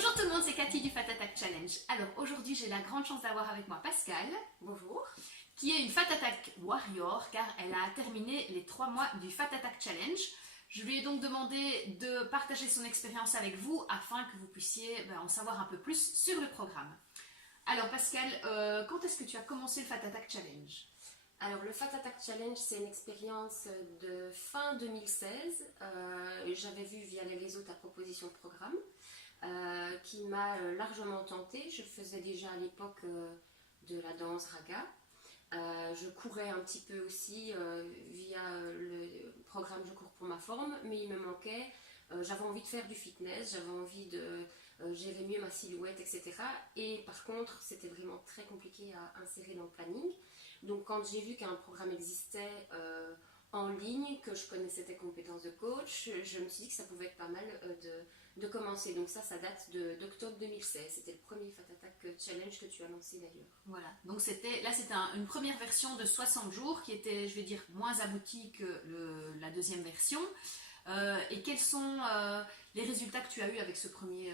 Bonjour tout le monde, c'est Cathy du Fat Attack Challenge. Alors aujourd'hui j'ai la grande chance d'avoir avec moi Pascal. Bonjour. Qui est une Fat Attack Warrior car elle a terminé les 3 mois du Fat Attack Challenge. Je lui ai donc demandé de partager son expérience avec vous afin que vous puissiez en savoir un peu plus sur le programme. Alors Pascal, quand est-ce que tu as commencé le Fat Attack Challenge? Alors le Fat Attack Challenge, c'est une expérience de fin 2016. J'avais vu via les réseaux ta proposition de programme qui m'a largement tentée. Je faisais déjà à l'époque de la danse raga. Je courais un petit peu aussi via le programme Je cours pour ma forme, mais il me manquait. J'avais envie de faire du fitness, j'avais envie de gérer mieux ma silhouette, etc. Et par contre, c'était vraiment très compliqué à insérer dans le planning. Donc quand j'ai vu qu'un programme existait en ligne, que je connaissais tes compétences de coach, je me suis dit que ça pouvait être pas mal de commencer. Donc ça date d'octobre 2016. C'était le premier Fat Attack Challenge que tu as lancé d'ailleurs. Voilà, donc c'était une première version de 60 jours qui était, je vais dire, moins aboutie que la deuxième version. Et quels sont les résultats que tu as eu avec ce premier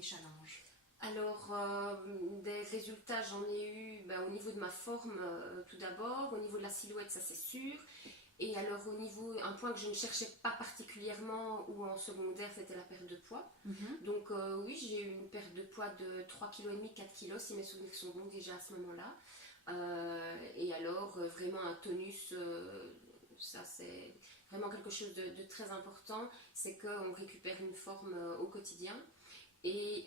challenge? Alors, des résultats, j'en ai eu au niveau de ma forme tout d'abord, au niveau de la silhouette, ça c'est sûr. Et alors, au niveau, un point que je ne cherchais pas particulièrement ou en secondaire, c'était la perte de poids. Donc, oui, j'ai eu une perte de poids de 3,5 kg, 4 kg, si mes souvenirs sont bons déjà à ce moment-là. Et alors, vraiment un tonus, ça c'est vraiment quelque chose de très important, c'est qu'on récupère une forme au quotidien. Et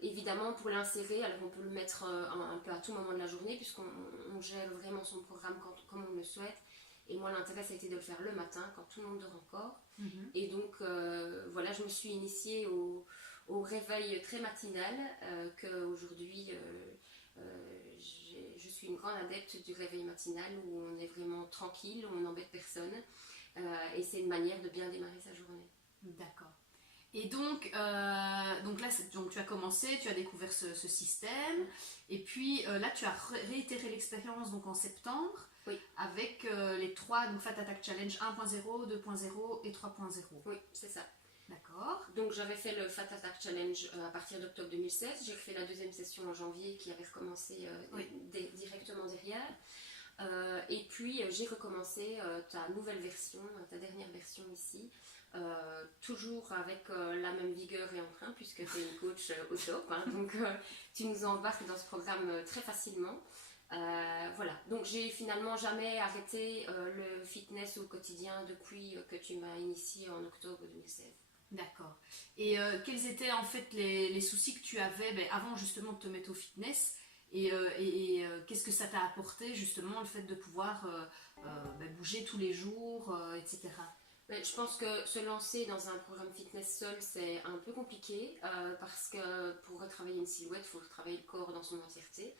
évidemment, pour l'insérer, alors on peut le mettre un peu à tout moment de la journée, puisqu'on gère vraiment son programme comme on le souhaite. Et moi, l'intérêt, ça a été de le faire le matin, quand tout le monde dort encore. Et donc, voilà, je me suis initiée au réveil très matinal, qu'aujourd'hui, je suis une grande adepte du réveil matinal, où on est vraiment tranquille, où on n'embête personne. Et c'est une manière de bien démarrer sa journée. D'accord. Et donc là, tu as commencé, tu as découvert ce système, et puis là, tu as réitéré l'expérience donc en septembre, oui, avec les 3 Fat Attack Challenge 1.0, 2.0 et 3.0. Oui, c'est ça. D'accord. Donc j'avais fait le Fat Attack Challenge à partir d'octobre 2016. J'ai fait la deuxième session en janvier qui avait recommencé directement derrière. Et puis j'ai recommencé ta nouvelle version, ta dernière version ici. Toujours avec la même vigueur et entrain, puisque tu es une coach au top, hein, donc tu nous embarques dans ce programme très facilement. Voilà, donc j'ai finalement jamais arrêté le fitness au quotidien depuis que tu m'as initié en octobre 2016. D'accord. Et quels étaient en fait les soucis que tu avais avant justement de te mettre au fitness, et qu'est-ce que ça t'a apporté justement le fait de pouvoir bouger tous les jours, etc. Je pense que se lancer dans un programme fitness seul, c'est un peu compliqué parce que pour retravailler une silhouette, il faut retravailler le corps dans son entièreté.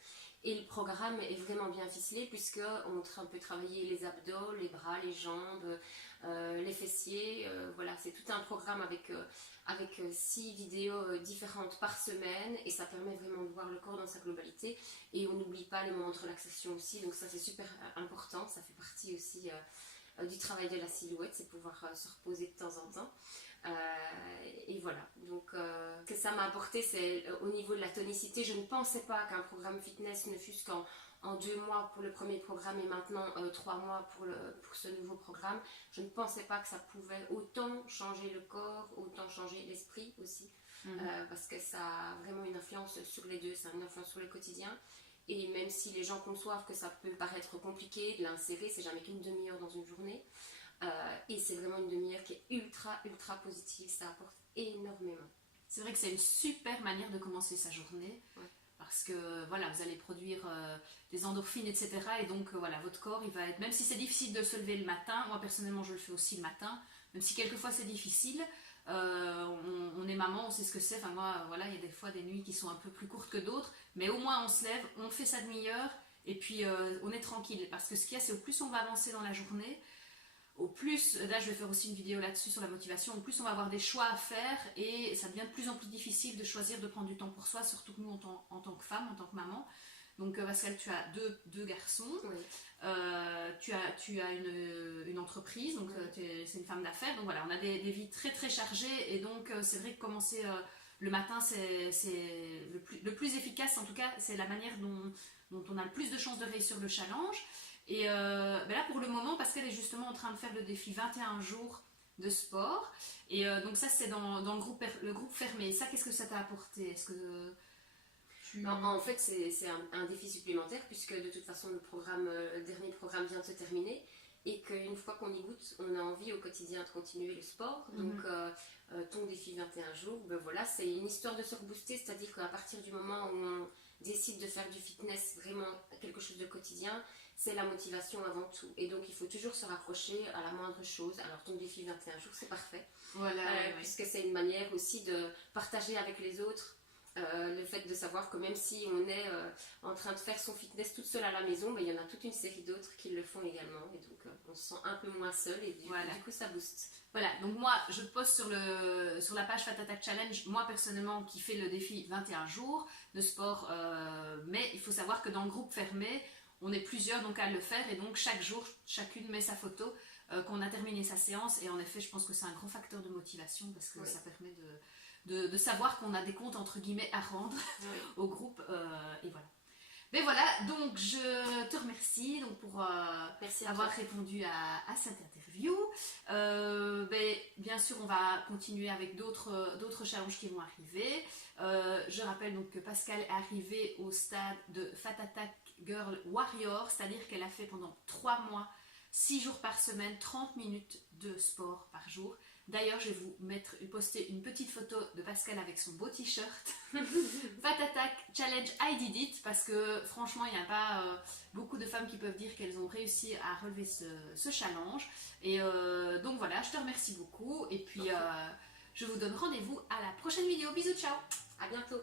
Et le programme est vraiment bien ficelé puisqu'on peut travailler les abdos, les bras, les jambes, les fessiers. Voilà, c'est tout un programme avec 6 vidéos différentes par semaine et ça permet vraiment de voir le corps dans sa globalité. Et on n'oublie pas les moments de relaxation aussi, donc ça c'est super important, ça fait partie aussi du travail de la silhouette, c'est pouvoir se reposer de temps en temps. Et voilà, donc ce que ça m'a apporté, c'est au niveau de la tonicité. Je ne pensais pas qu'un programme fitness ne fût qu'en 2 mois pour le premier programme et maintenant 3 mois pour ce nouveau programme. Je ne pensais pas que ça pouvait autant changer le corps, autant changer l'esprit aussi, parce que ça a vraiment une influence sur les deux, ça a une influence sur le quotidien. Et même si les gens conçoivent que ça peut paraître compliqué de l'insérer, c'est jamais qu'une demi-heure dans une journée. Et c'est vraiment une demi-heure qui est ultra positive, ça apporte énormément. C'est vrai que c'est une super manière de commencer sa journée, parce que voilà, vous allez produire des endorphines, etc. Et donc voilà, votre corps, il va être, même si c'est difficile de se lever le matin, moi personnellement je le fais aussi le matin, même si quelquefois c'est difficile, on est maman, on sait ce que c'est. Enfin moi, voilà, il y a des fois des nuits qui sont un peu plus courtes que d'autres, mais au moins on se lève, on fait sa demi-heure, et puis on est tranquille, parce que ce qu'il y a, c'est au plus on va avancer dans la journée, au plus, là je vais faire aussi une vidéo là-dessus sur la motivation, au plus on va avoir des choix à faire et ça devient de plus en plus difficile de choisir de prendre du temps pour soi, surtout que nous en tant que femme, en tant que maman. Donc Pascal, tu as deux garçons, tu as une entreprise, donc c'est une femme d'affaires, donc voilà, on a des vies très chargées, et donc c'est vrai que commencer le matin, c'est le plus efficace, en tout cas, c'est la manière dont on a le plus de chances de réussir le challenge. Et là, pour le moment, Pascal est justement en train de faire le défi 21 jours de sport. Et donc ça, c'est dans le groupe fermé. Ça, qu'est-ce que ça t'a apporté? Est-ce que En fait, c'est un défi supplémentaire puisque de toute façon, le dernier programme vient de se terminer et qu'une fois qu'on y goûte, on a envie au quotidien de continuer le sport. Donc, ton défi 21 jours, ben voilà, c'est une histoire de se rebooster, c'est-à-dire qu'à partir du moment où on décide de faire du fitness vraiment quelque chose de quotidien, c'est la motivation avant tout. Et donc, il faut toujours se rapprocher à la moindre chose. Alors, ton défi 21 jours, c'est parfait. Voilà, puisque c'est une manière aussi de partager avec les autres le fait de savoir que même si on est en train de faire son fitness toute seule à la maison, mais il y en a toute une série d'autres qui le font également. Et donc, on se sent un peu moins seul et du coup, ça booste. Voilà, donc moi, je poste sur la page Fat Attack Challenge, moi personnellement, qui fait le défi 21 jours de sport. Mais il faut savoir que dans le groupe fermé, on est plusieurs donc à le faire et donc chaque jour, chacune met sa photo qu'on a terminé sa séance et en effet, je pense que c'est un grand facteur de motivation parce que ça permet de savoir qu'on a des comptes entre guillemets à rendre au groupe et voilà. Mais voilà, donc je te remercie donc, pour avoir répondu à cette interview. Bien sûr, on va continuer avec d'autres challenges qui vont arriver. Je rappelle donc que Pascal est arrivée au stade de Fat Attack Girl Warrior, c'est-à-dire qu'elle a fait pendant 3 mois, 6 jours par semaine, 30 minutes de sport par jour. D'ailleurs, je vais vous poster une petite photo de Pascal avec son beau t-shirt. Fat Attack Challenge I Did It, parce que franchement, il n'y a pas beaucoup de femmes qui peuvent dire qu'elles ont réussi à relever ce challenge. Et donc voilà, je te remercie beaucoup. Et puis, je vous donne rendez-vous à la prochaine vidéo. Bisous, ciao! À bientôt!